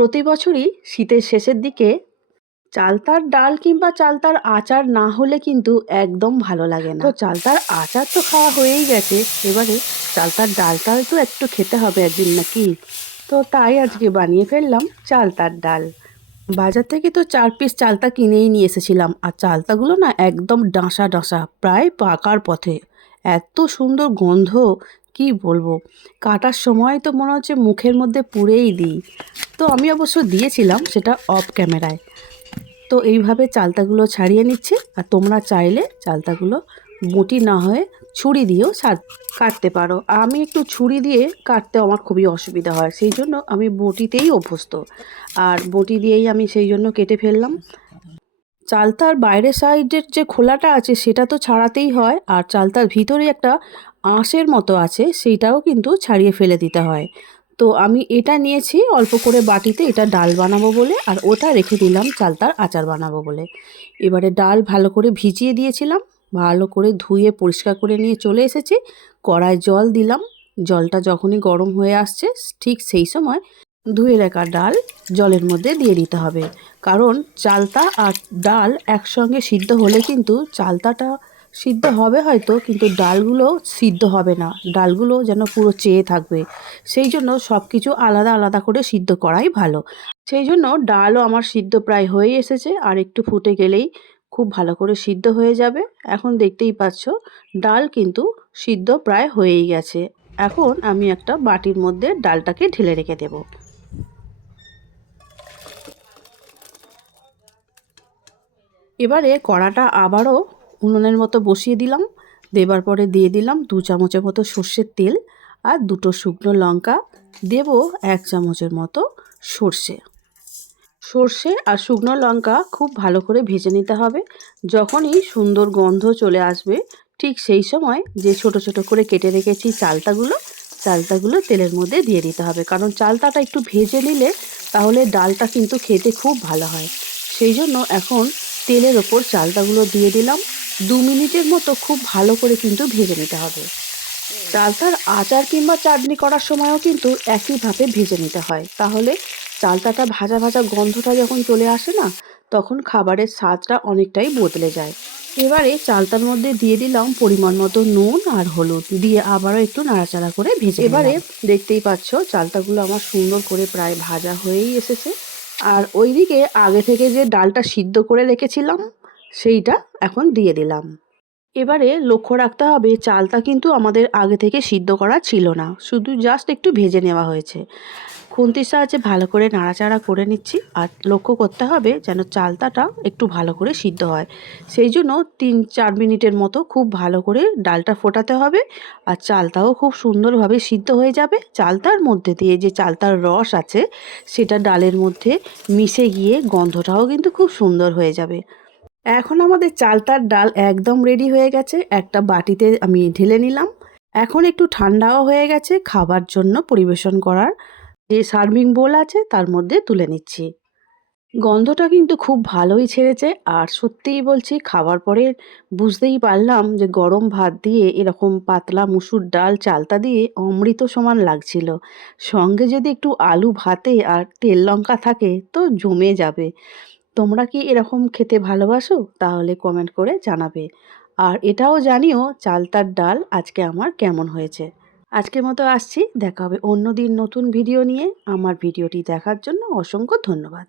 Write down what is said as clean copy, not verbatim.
প্রতি বছরই শীতের শেষের দিকে চালতার ডাল কিংবা চালতার আচার না হলে কিন্তু একদম ভালো লাগে না। তো চালতার আচার তো খাওয়া হয়েই গেছে, এবারে চালতার ডালটাও তো একটু খেতে হবে একদিন নাকি। তো তাই আজকে বানিয়ে ফেললাম চালতার ডাল। বাজার থেকে তো 4 পিস চালতা কিনেই নিয়ে এসেছিলাম, আর চালতাগুলো না একদম ডাঁসা ডাঁসা, প্রায় পাকার পথে। এত সুন্দর গন্ধ, কি বলবো, কাটার সময় তো মনে হচ্ছে মুখের মধ্যে পুরেই দিই। তো আমি অবশ্য দিয়েছিলাম সেটা অফ ক্যামেরায়। তো এইভাবে চালতাগুলো ছাড়িয়ে নিচ্ছি, আর তোমরা চাইলে চালতাগুলো বটি না হয়ে ছুরি দিয়েও কাটতে পারো। আমি একটু ছুরি দিয়ে কাটতে আমার খুবই অসুবিধা হয়, সেই জন্য আমি বটিতেই অভ্যস্ত, আর বটি দিয়েই আমি সেই জন্য কেটে ফেললাম। চালতার বাইরের সাইডের যে খোলাটা আছে সেটা তো ছাড়াতেই হয়, আর চালতার ভিতরে একটা আঁশের মতো আছে সেইটাও কিন্তু ছাড়িয়ে ফেলে দিতে হয়। তো আমি এটা নিয়েছি অল্প করে বাটিতে, এটা ডাল বানাবো বলে, আর ওটা রেখে দিলাম চালতার আচার বানাবো বলে। এবারে ডাল ভালো করে ভিজিয়ে দিয়েছিলাম, ভালো করে ধুয়ে পরিষ্কার করে নিয়ে চলে এসেছি। কড়ায় জল দিলাম, জলটা যখনই গরম হয়ে আসছে ঠিক সেই সময় ধুয়ে রাখা ডাল জলের মধ্যে দিয়ে দিতে হবে। কারণ চালতা আর ডাল একসঙ্গে সিদ্ধ হলে কিন্তু চালতাটা সিদ্ধ হবে হয়তো, কিন্তু ডালগুলো সিদ্ধ হবে না, ডালগুলো যেন পুরো চেয়ে থাকবে। সেই জন্য সব কিছু আলাদা আলাদা করে সিদ্ধ করাই ভালো। সেই জন্য ডালও আমার সিদ্ধ প্রায় হয়ে এসেছে, আর একটু ফুটে গেলেই খুব ভালো করে সিদ্ধ হয়ে যাবে। এখন দেখতেই পাচ্ছ ডাল কিন্তু সিদ্ধ প্রায় হয়েই গেছে। এখন আমি একটা বাটির মধ্যে ডালটাকে ঢেলে রেখে দেব। এবারে কড়াটা আবারও উনুনের মতো বসিয়ে দিলাম। দেবার পরে দিয়ে দিলাম 2 চামচের মতো সর্ষের তেল, আর 2টো শুকনো লঙ্কা, দেব 1 চামচের মতো সর্ষে। সর্ষে আর শুকনো লঙ্কা খুব ভালো করে ভেজে নিতে হবে। যখনই সুন্দর গন্ধ চলে আসবে ঠিক সেই সময় যে ছোট ছোট করে কেটে রেখেছি চালতাগুলো তেলের মধ্যে দিয়ে দিতে হবে, কারণ চালতাটা একটু ভেজে নিলে তাহলে ডালটা কিন্তু খেতে খুব ভালো হয়। সেই জন্য এখন তেলের ওপর চালতাগুলো দিয়ে দিলাম। 2 মিনিটের মতো খুব ভালো করে কিন্তু ভেজে নিতে হবে। চালতার আচার কিংবা চাটনি করার সময়ও কিন্তু একইভাবে ভেজে নিতে হয়, তাহলে চালতাটা ভাজা ভাজা গন্ধটা যখন চলে আসে না, তখন খাবারের স্বাদটা অনেকটাই বদলে যায়। এবারে চালতার মধ্যে দিয়ে দিলাম পরিমাণ মতো নুন আর হলুদ, দিয়ে আবারও একটু নাড়াচাড়া করে ভেজে এবারে দেখতেই পাচ্ছ চালতাগুলো আমার সুন্দর করে প্রায় ভাজা হয়েই এসেছে। আর ওইদিকে আগে থেকে যে ডালটা সিদ্ধ করে রেখেছিলাম সেইটা এখন দিয়ে দিলাম। এবারে লক্ষ্য রাখতে হবে চালটা কিন্তু আমাদের আগে থেকে সিদ্ধ করা ছিল না, শুধু জাস্ট একটু ভেজে নেওয়া হয়েছে। খুন্তির সাহায্যে ভালো করে নাড়াচাড়া করে নিচ্ছি, আর লক্ষ্য করতে হবে যেন চালতাটা একটু ভালো করে সিদ্ধ হয়। সেই জন্য 3-4 মিনিটের মতো খুব ভালো করে ডালটা ফোটাতে হবে, আর চালতাও খুব সুন্দরভাবে সিদ্ধ হয়ে যাবে। চালতার মধ্যে দিয়ে যে চালতার রস আছে সেটা ডালের মধ্যে মিশে গিয়ে গন্ধটাও কিন্তু খুব সুন্দর হয়ে যাবে। এখন আমাদের চালতার ডাল একদম রেডি হয়ে গেছে, একটা বাটিতে আমি ঢেলে নিলাম। এখন একটু ঠান্ডাও হয়ে গেছে, খাবার জন্য পরিবেশন করার যে সার্ভিং বোল আছে তার মধ্যে তুলে নিচ্ছি। গন্ধটা কিন্তু খুব ভালোই ছেড়েছে, আর সত্যিই বলছি খাবার পরে বুঝতেই পারলাম যে গরম ভাত দিয়ে এরকম পাতলা মুসুর ডাল চালতা দিয়ে অমৃত সমান লাগছিল। সঙ্গে যদি একটু আলু ভাতে আর তেল লঙ্কা থাকে তো জমে যাবে। তোমরা কি এরকম খেতে ভালোবাসো? তাহলে কমেন্ট করে জানাবে। আর এটাও জানিও চালতার ডাল আজকে আমার কেমন হয়েছে। আজকের মতো আসছি, দেখা হবে অন্য দিন নতুন ভিডিও নিয়ে। আমার ভিডিওটি দেখার জন্য অসংখ্য ধন্যবাদ।